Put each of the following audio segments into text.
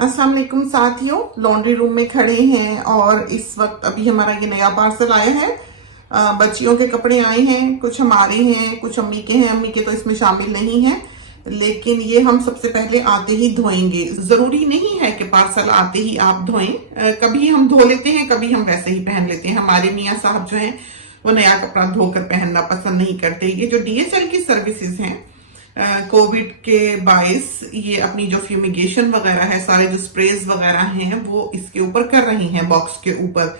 अस्सलाम वालेकुम साथियों, लॉन्ड्री रूम में खड़े हैं और इस वक्त अभी हमारा ये नया पार्सल आया है। बच्चियों के कपड़े आए हैं, कुछ हमारे हैं, कुछ अम्मी के हैं। अम्मी के तो इसमें शामिल नहीं है, लेकिन ये हम सबसे पहले आते ही धोएंगे। जरूरी नहीं है कि पार्सल आते ही आप धोएं, कभी हम धो लेते हैं, कभी हम वैसे ही पहन लेते हैं। हमारे मियाँ साहब जो हैं वो नया कपड़ा धोकर पहनना पसंद नहीं करते। ये जो DHL की सर्विसेज हैं, कोविड के बायस ये अपनी जो फ्यूमिगेशन वगैरह है, सारे जो स्प्रेज वगैरह हैं वो इसके ऊपर कर रही हैं, बॉक्स के ऊपर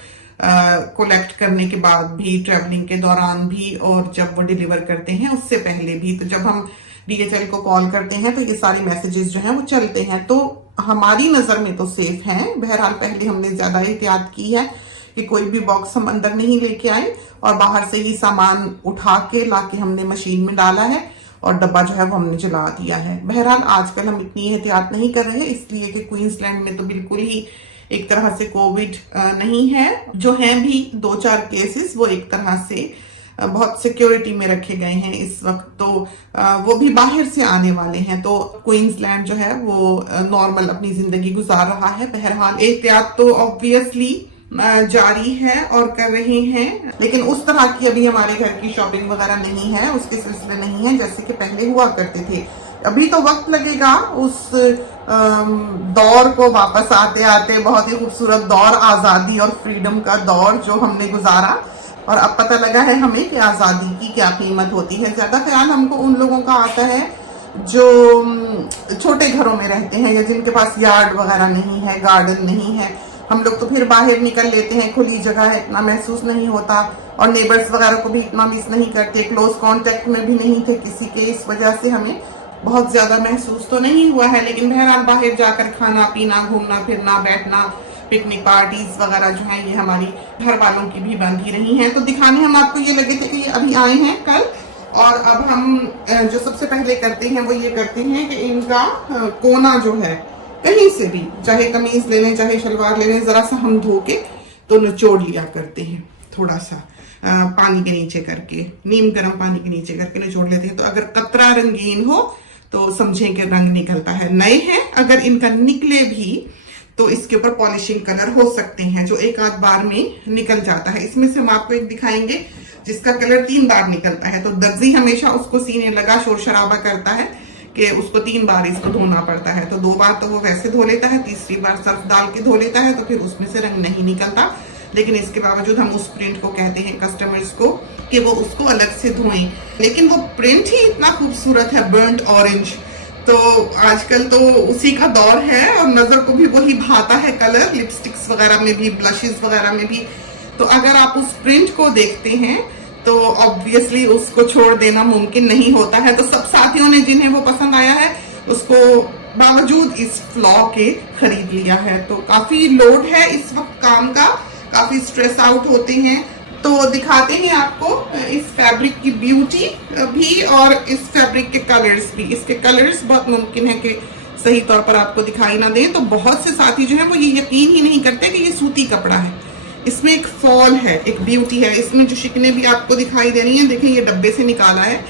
कलेक्ट करने के बाद भी, ट्रैवलिंग के दौरान भी, और जब वो डिलीवर करते हैं उससे पहले भी। तो जब हम DHL को कॉल करते हैं तो ये सारे मैसेजेस जो हैं वो चलते हैं, तो हमारी नजर में तो सेफ हैं। बहरहाल पहले हमने ज्यादा एहतियात की है कि कोई भी बॉक्स हम अंदर नहीं लेके आए, और बाहर से ही सामान उठा के लाके हमने मशीन में डाला है और डब्बा जो है वो हमने जला दिया है। बहरहाल आजकल हम इतनी एहतियात नहीं कर रहे, इसलिए कि क्वींसलैंड में तो बिल्कुल ही एक तरह से कोविड नहीं है। जो हैं भी 2-4 केसेस वो एक तरह से बहुत सिक्योरिटी में रखे गए हैं इस वक्त, तो वो भी बाहर से आने वाले हैं। तो क्वींसलैंड जो है वो नॉर्मल अपनी जिंदगी गुजार रहा है। बहरहाल एहतियात तो ऑब्वियसली जारी है और कर रहे हैं, लेकिन उस तरह की अभी हमारे घर की शॉपिंग वगैरह नहीं है, उसके सिलसिले नहीं है जैसे कि पहले हुआ करते थे। अभी तो वक्त लगेगा उस दौर को वापस आते आते। बहुत ही खूबसूरत दौर, आजादी और फ्रीडम का दौर जो हमने गुजारा, और अब पता लगा है हमें कि आजादी की क्या कीमत होती है। ज्यादा ख्याल हमको उन लोगों का आता है जो छोटे घरों में रहते हैं या जिनके पास यार्ड वगैरह नहीं है, गार्डन नहीं है। हम लोग तो फिर बाहर निकल लेते हैं, खुली जगह है, इतना महसूस नहीं होता, और नेबर्स वगैरह को भी इतना मिस नहीं करते, क्लोज कांटेक्ट में भी नहीं थे किसी के, इस वजह से हमें बहुत ज्यादा महसूस तो नहीं हुआ है। लेकिन बहरहाल बाहर जाकर खाना पीना, घूमना फिरना, बैठना, पिकनिक पार्टीज वगैरह जो है ये हमारी घर वालों की भी बंद ही रही हैं। तो दिखाने हम आपको ये लगे थे कि ये अभी आए हैं कल, और अब हम जो सबसे पहले करते हैं वो ये करते हैं कि इनका कोना जो है कहीं से भी, चाहे कमीज ले लें चाहे शलवार ले लें, जरा सा हम धो के तो निचोड़ लिया करते हैं, थोड़ा सा पानी के नीचे करके, नीम गर्म पानी के नीचे करके निचोड़ लेते हैं। तो अगर कतरा रंगीन हो तो समझें कि रंग निकलता है। नए हैं, अगर इनका निकले भी तो इसके ऊपर पॉलिशिंग कलर हो सकते हैं जो एक आध बार में निकल जाता है। इसमें से हम आपको एक दिखाएंगे जिसका कलर 3 बार निकलता है। तो दर्जी हमेशा उसको सीने लगा शोर शराबा करता है कि उसको 3 बार इसको धोना पड़ता है। तो 2 बार तो वो वैसे धो लेता है, तीसरी बार सर्फ डाल के धो लेता है, तो फिर उसमें से रंग नहीं निकलता। लेकिन इसके बावजूद हम उस प्रिंट को कहते हैं कस्टमर्स को कि वो उसको अलग से धोएं। लेकिन वो प्रिंट ही इतना खूबसूरत है, बर्न्ड ऑरेंज, तो आजकल तो उसी का दौर है और नजर को भी वही भाता है कलर, लिपस्टिक्स वगैरह में भी, ब्लशेस वगैरह में भी। तो अगर आप उस प्रिंट को देखते हैं तो ऑब्वियसली उसको छोड़ देना मुमकिन नहीं होता है। तो सब साथियों ने जिन्हें वो पसंद आया है उसको बावजूद इस फ्लॉ के खरीद लिया है। तो काफी लोड है इस वक्त काम का, काफी स्ट्रेस आउट होते हैं। तो दिखाते हैं आपको इस फैब्रिक की ब्यूटी भी और इस फैब्रिक के कलर्स भी। इसके कलर्स बहुत मुमकिन है कि सही तौर पर आपको दिखाई ना दें। तो बहुत से साथी जो हैं वो ये यकीन ही नहीं करते कि ये सूती कपड़ा है, इसमें एक फॉल है, एक ब्यूटी है। इसमें जो शिकने भी आपको दिखाई दे रही हैं, देखें ये डब्बे से निकाला है।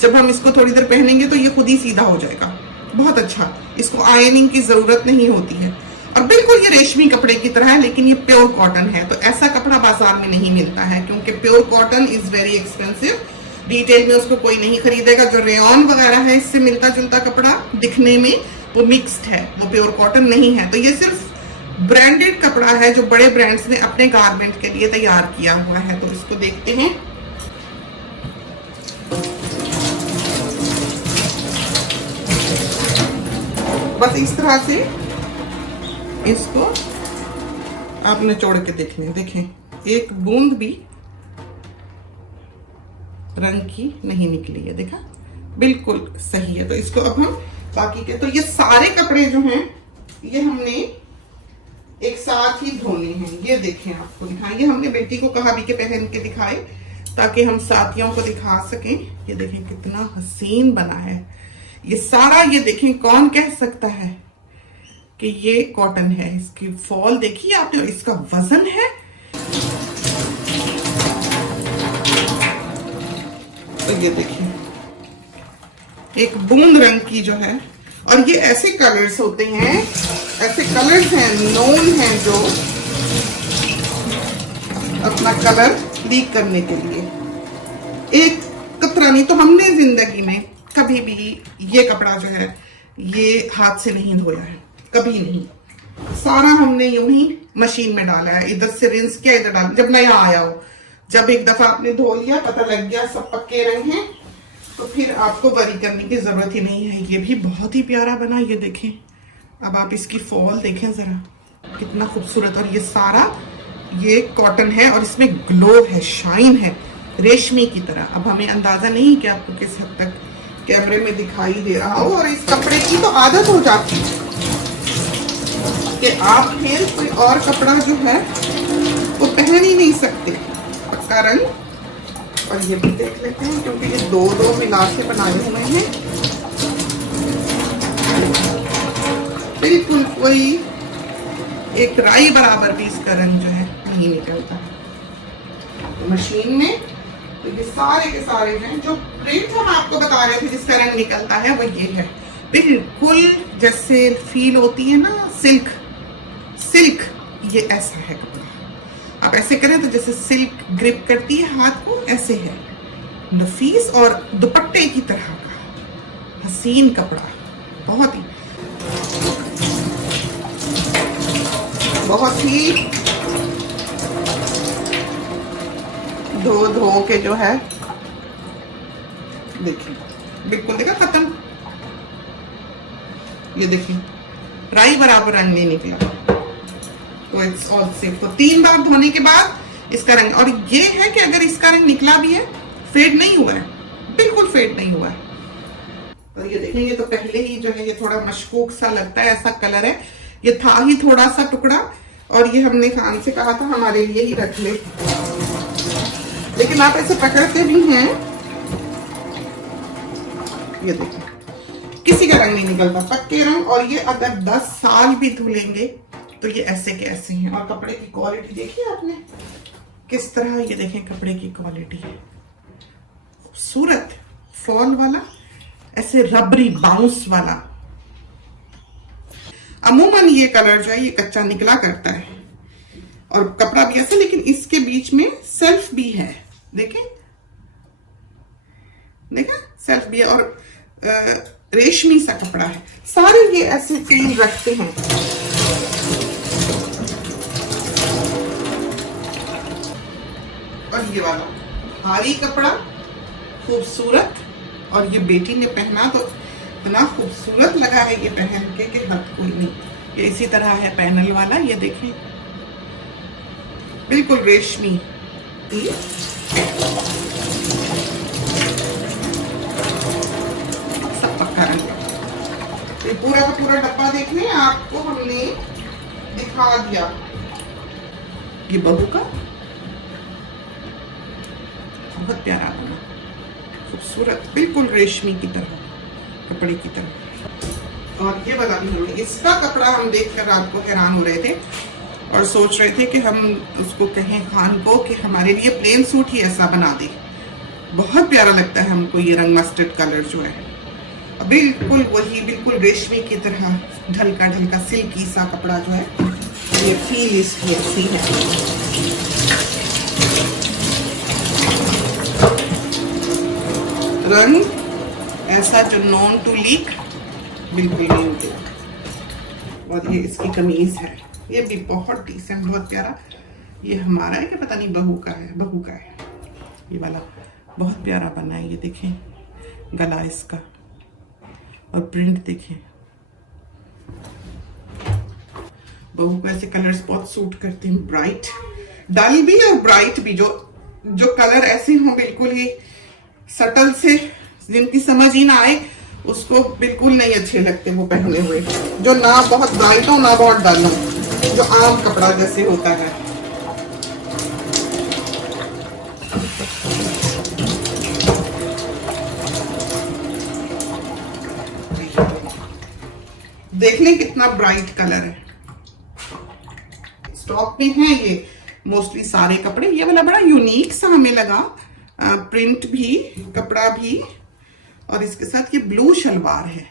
जब हम इसको थोड़ी देर पहनेंगे तो ये खुद ही सीधा हो जाएगा, बहुत अच्छा। इसको आयरनिंग की जरूरत नहीं होती है, और बिल्कुल ये रेशमी कपड़े की तरह है, लेकिन ये प्योर कॉटन है। तो ऐसा कपड़ा बाजार में नहीं मिलता है, क्योंकि pure cotton is very expensive. Detail में उसको कोई नहीं खरीदेगा। जो रेयन वगैरह है इससे मिलता जुलता कपड़ा दिखने में वो मिक्स्ड है, वो प्योर कॉटन नहीं है। तो ये सिर्फ ब्रांडेड कपड़ा है जो बड़े ब्रांड्स ने अपने गारमेंट के लिए तैयार किया हुआ है। तो इसको देखते हैं। बस इस तरह से इसको आप निचोड़ के देख लें। देखें एक बूंद भी रंग की नहीं निकली है, देखा, बिल्कुल सही है। तो इसको अब हम बाकी के, तो ये सारे कपड़े जो हैं ये हमने एक साथ ही धोने हैं। ये देखें, आपको दिखाएं, ये हमने बेटी को कहा भी कि पहन के दिखाए ताकि हम साथियों को दिखा सकें। ये देखें कितना हसीन बना है ये सारा। ये देखें, कौन कह सकता है कि ये कॉटन है। इसकी फॉल देखिए आपने, इसका वजन है। तो ये देखिए एक बूंद रंग की जो है और ये ऐसे कलर्स होते हैं, ऐसे कलर्स हैं, नोन हैं, जो अपना कलर लीक करने के लिए। एक कतरा नहीं तो हमने जिंदगी में कभी भी ये कपड़ा जो है ये हाथ से नहीं धोया है, कभी नहीं। सारा हमने यूं ही मशीन में डाला है, इधर से रिंस किया, इधर डाला, जब नया आया हो। जब एक दफा आपने धो लिया, पता लग गया सब पक्के रंग हैं, तो फिर आपको वरी करने की जरूरत ही नहीं है। ये भी बहुत ही प्यारा बना, ये देखें। अब आप इसकी फॉल देखें जरा, कितना खूबसूरत। और ये सारा ये कॉटन है और इसमें ग्लो है, शाइन है, रेशमी की तरह। अब हमें अंदाजा नहीं कि आपको किस हद तक कैमरे में दिखाई दे रहा हो। और इस कपड़े की तो आदत हो जाती है कि आप फिर कोई और कपड़ा जो है वो पहन ही नहीं सकते, पक्का रंग। और ये भी देख लेते हैं, क्योंकि ये दो दो मिला के बनाए हुए हैं। बिल्कुल कोई एक राई बराबर भी इसका रंग जो है नहीं निकलता मशीन में। तो ये सारे के सारे हैं जो प्रिंट हम आपको बता रहे थे जिसका रंग निकलता है, वो ये है। बिल्कुल जैसे फील होती है ना सिल्क, सिल्क ये ऐसा है कपड़ा। आप ऐसे करें तो जैसे सिल्क ग्रिप करती है हाथ को, ऐसे है, नफीस और दुपट्टे की तरह का हसीन कपड़ा। बहुत ही धो के जो है, देखिए बिल्कुल देखा खत्म। ये देखिए राई बराबर रंग नहीं निकला, तो इट्स ऑल सेफ। तो 3 बार धोने के बाद इसका रंग, और ये है कि अगर इसका रंग निकला भी है, फेड नहीं हुआ है, बिल्कुल फेड नहीं हुआ है। तो ये देखेंगे तो पहले ही जो है ये थोड़ा मशकूक सा लगता है, ऐसा कलर है। ये था ही थोड़ा सा टुकड़ा, और ये हमने खान से कहा था हमारे लिए ही रख ले, लेकिन आप ऐसे पकड़ते भी हैं। ये देखिए किसी का रंग नहीं निकलता, पक्के रंग। और ये अगर 10 साल भी धुलेंगे तो ये ऐसे के ऐसे हैं। और कपड़े की क्वालिटी देखिए आपने किस तरह, ये देखें कपड़े की क्वालिटी है खूबसूरत, फॉल वाला, ऐसे रबरी बाउंस वाला। अमूमन ये कलर जो है ये कच्चा निकला करता है और कपड़ा भी ऐसा, लेकिन इसके बीच में सेल्फ भी है, देखें देखा सेल्फ भी है, और रेशमी सा कपड़ा है। सारे ये ऐसे फील रखते हैं। और ये वाला भारी कपड़ा खूबसूरत, और ये बेटी ने पहना तो इतना खूबसूरत लगा है ये पहन के कि हद कोई नहीं। ये इसी तरह है पैनल वाला, ये देखें बिल्कुल रेशमी। सब पक्का रंग। ये पूरा का पूरा डब्बा देख लें, आपको हमने दिखा दिया। ये बहू का बहुत प्यारा बना, खूबसूरत, बिल्कुल रेशमी की तरह, कपड़े की तरह। और ये वाला भी, इसका कपड़ा हम देखकर रात को हैरान हो रहे थे और सोच रहे थे कि हम उसको कहें खान को कि हमारे लिए प्लेन सूट ही ऐसा बना दे। बहुत प्यारा लगता है हमको ये रंग, मस्टर्ड कलर जो है, बिल्कुल वही, बिल्कुल रेशमी की तरह ढलका ढलका सिल्की सा कपड़ा जो है। ये फील इसकी अच्छी है। रंग ऐसा जो नॉन टू लीक बिल्कुल नहीं होगा। और ये इसकी कमीज है, ये भी बहुत डिसेंट, बहुत प्यारा। ये हमारा है कि पता नहीं बहू का है, बहू का है। ये वाला बहुत प्यारा बना है, ये देखें गला इसका, और प्रिंट देखें। बहू को ऐसे कलर्स बहुत सूट करते हैं, ब्राइट, डल भी और ब्राइट भी। जो कलर ऐसे हों बिल्कुल ही सटल से, जिनकी समझ ही ना आए, उसको बिल्कुल नहीं अच्छे लगते वो पहने हुए। जो ना बहुत ब्राइट हो ना बहुत डल हो, जो आम कपड़ा जैसे होता है। देख लें कितना ब्राइट कलर है। स्टॉक में है ये मोस्टली सारे कपड़े। ये वाला बड़ा यूनिक सा हमें लगा, प्रिंट भी, कपड़ा भी, और इसके साथ ये ब्लू शलवार है।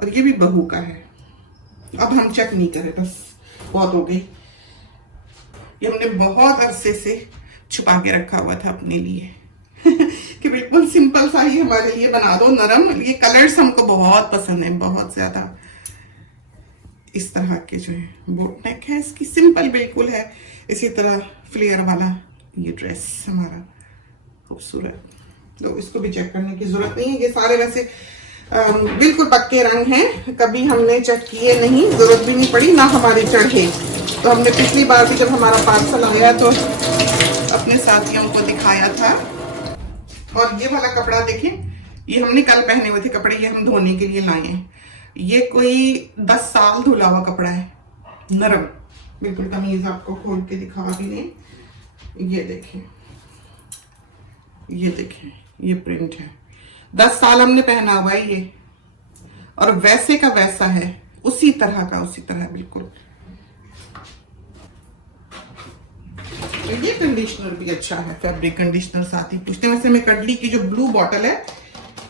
और ये भी बहू का है। अब हम चेक नहीं करें, बस बहुत हो गई। ये हमने बहुत अरसे से छुपा के रखा हुआ था अपने लिए कि बिल्कुल सिंपल सा ही हमारे लिए बना दो, नरम। ये कलर्स हमको बहुत पसंद है, बहुत ज्यादा। इस तरह के जो है बोट नेक है इसकी, सिंपल बिल्कुल है। इसी तरह फ्लेयर वाला ये ड्रेस हमारा खूबसूरत। तो इसको भी चेक करने की जरूरत नहीं है, ये सारे वैसे बिल्कुल पक्के रंग हैं, कभी हमने चेक किए नहीं, जरूरत भी नहीं पड़ी, ना हमारे चढ़े। तो हमने पिछली बार भी जब हमारा पार्सल आया तो अपने साथियों को दिखाया था। और ये वाला कपड़ा देखें, ये हमने कल पहने हुए थे कपड़े, ये हम धोने के लिए लाए हैं। ये कोई 10 साल धुला हुआ कपड़ा है, नरम बिल्कुल। कमीज आपको खोल के दिखा भी नहीं, ये देखें, ये देखें, ये प्रिंट है। 10 साल हमने पहना हुआ है ये, और वैसे का वैसा है, उसी तरह का उसी तरह बिल्कुल। तो ये कंडीशनर भी अच्छा है, फैब्रिक कंडीशनर साथ ही पूछते हैं। वैसे में कडली की जो ब्लू बॉटल है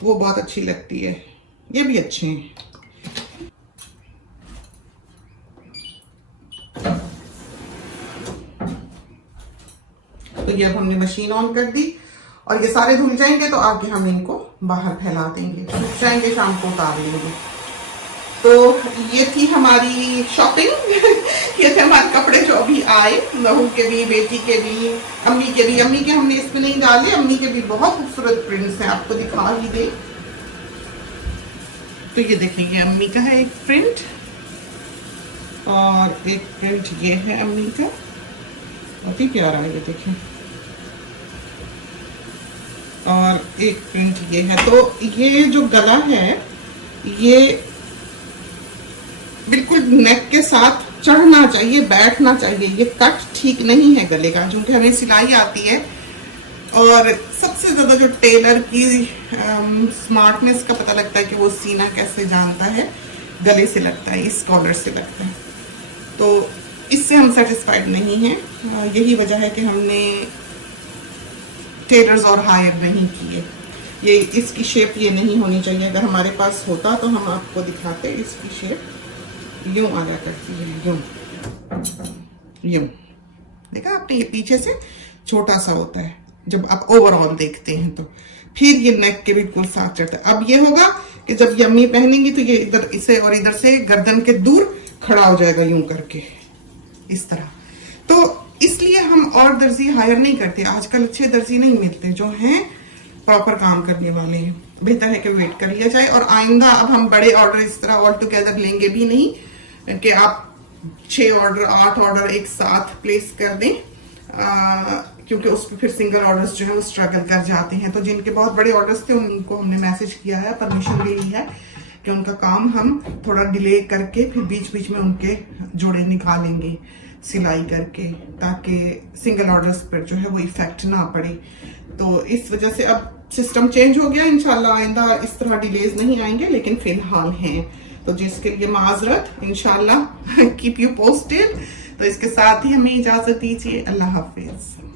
वो बहुत अच्छी लगती है, ये भी अच्छे हैं। तो ये अब हमने मशीन ऑन कर दी और ये सारे धुल जाएंगे तो आगे हम इनको बाहर फैला देंगे, सूख जाएंगे, शाम को उतार लेंगे। तो ये थी हमारी शॉपिंग ये थे हमारे कपड़े जो अभी आए, बहू के भी, बेटी के भी, अम्मी के भी। अम्मी के हमने इसमें नहीं डाले, अम्मी के भी बहुत खूबसूरत प्रिंट्स हैं, आपको दिखा ही दे। तो ये देखेंगे, अम्मी का है एक प्रिंट और एक प्रिंट ये है अम्मी का, बहुत ही प्यारा है, ये देखें। और एक प्रिंट ये है। तो ये जो गला है ये बिल्कुल नेक के साथ चढ़ना चाहिए, बैठना चाहिए। ये कट ठीक नहीं है गले का, क्योंकि हमें सिलाई आती है। और सबसे ज्यादा जो टेलर की स्मार्टनेस का पता लगता है कि वो सीना कैसे जानता है, गले से लगता है, इस कॉलर से लगता है। तो इससे हम सेटिस्फाइड नहीं हैं। यही वजह है कि हमने टेलर्स और हायर नहीं किए। ये इसकी शेप ये नहीं होनी चाहिए, अगर हमारे पास होता तो हम आपको दिखाते। इसकी शेप यूं आया करती है, यूं यूं, देखा आपने, ये पीछे से छोटा सा होता है जब आप ओवरऑल देखते हैं। तो फिर ये नेक के बिल्कुल साथ चढ़ता है। अब ये होगा कि जब यम्मी पहनेंगी तो ये इधर इसे और इधर से गर्दन के दूर खड़ा हो जाएगा, यूं करके इस तरह। तो इसलिए हम और दर्जी हायर नहीं करते, आजकल अच्छे दर्जी नहीं मिलते जो हैं प्रॉपर काम करने वाले हैं। बेहतर है कि वेट कर लिया जाए। और आइंदा अब हम बड़े ऑर्डर इस तरह ऑल टुगेदर लेंगे भी नहीं कि आप 6 ऑर्डर 8 ऑर्डर एक साथ प्लेस कर दें, क्योंकि उस पर फिर सिंगल ऑर्डर्स जो है वो स्ट्रगल कर जाते हैं। तो जिनके बहुत बड़े ऑर्डर्स थे उनको हमने मैसेज किया है, परमिशन भी ली है कि उनका काम हम थोड़ा डिले करके फिर बीच बीच में उनके जोड़े निकालेंगे सिलाई करके, ताकि सिंगल ऑर्डर्स पर जो है वो इफेक्ट ना पड़े। तो इस वजह से अब सिस्टम चेंज हो गया। इंशाल्लाह आइंदा इस तरह डिलेज नहीं आएंगे, लेकिन फिलहाल हैं। तो जिसके लिए माजरत, इंशाल्लाह कीप यू पोस्टेड। तो इसके साथ ही हमें इजाजत दीजिए, अल्लाह हाफिज।